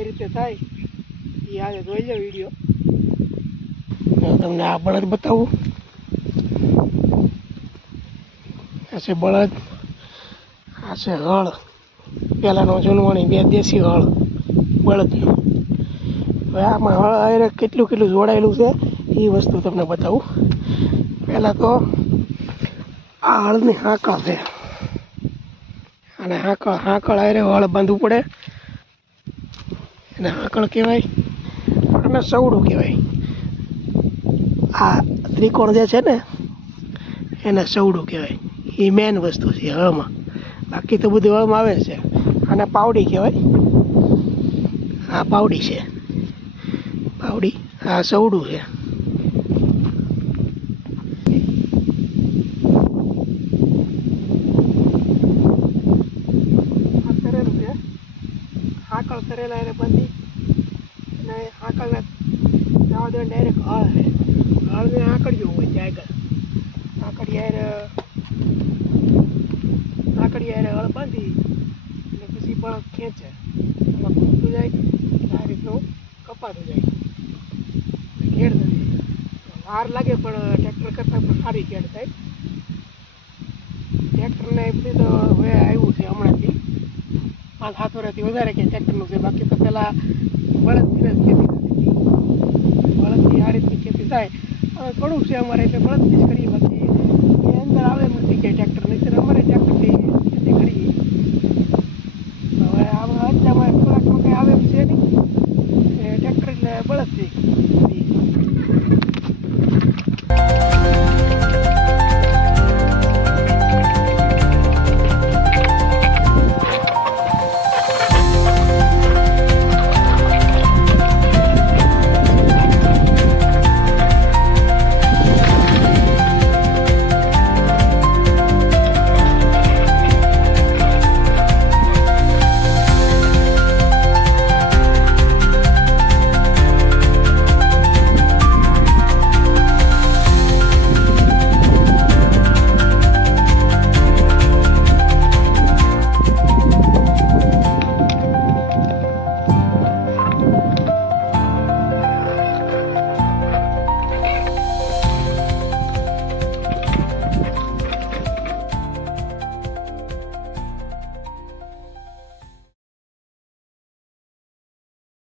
કઈ રીતે થાય એ આજે જોઈ લો વિડીયો. તમને આ બળદ બતાવું. આ છે બળદ, આ છે હળ. પહેલાંનો જૂનવાણી 2 દેશી હળ બળદનું. હવે આમાં હળ આરે કેટલું કેટલું જોડાયેલું છે એ વસ્તુ તમને બતાવું. પહેલાં તો આ હળની હાંકળ છે અને હાંકળ આરે હળ બાંધવું પડે એને હાંકળ કહેવાય અને સવડું કહેવાય. આ ત્રિકોણ જે છે ને એને સવડું કહેવાય. એ મેન વસ્તુ છે હળમાં. બાકી તો બધું હળમાં આવે છે. આને પાવડી કહેવાય. આ પાવડી છે, પાવડી. આ સવડું છે. આ કરેલું છે, હાંકળ કરેલા એને બાંધી અને હાંકળને જવા દે ડાયરેક્ટ હળ છે. હળને આંકડીઓ હોય છે આગળ. આંકડી યારે હળ બાંધી અને પછી બળદ ખેંચે. એમાં ખૂટતું જાય આ રીતનું કપાતું જાય. ખેડ નથી, વાર લાગે પણ ટ્રેક્ટર કરતાં પણ સારી ખેડ થાય. ટ્રેક્ટરને એ બધું તો હવે આવ્યું છે હમણાંથી 5-7 વર્ષથી વધારે કે ટ્રેક્ટરનું છે. બાકી તો પહેલાં બળદથી જ ખેતી થતી. બળદથી આ રીતની ખેતી થાય. હવે થોડુંક છે અમારે એટલે બળદથી જ કરીએ. બાકી એ અંદર આવે નથી કે ટ્રેક્ટર નહીં. અમારે ટ્રેક્ટર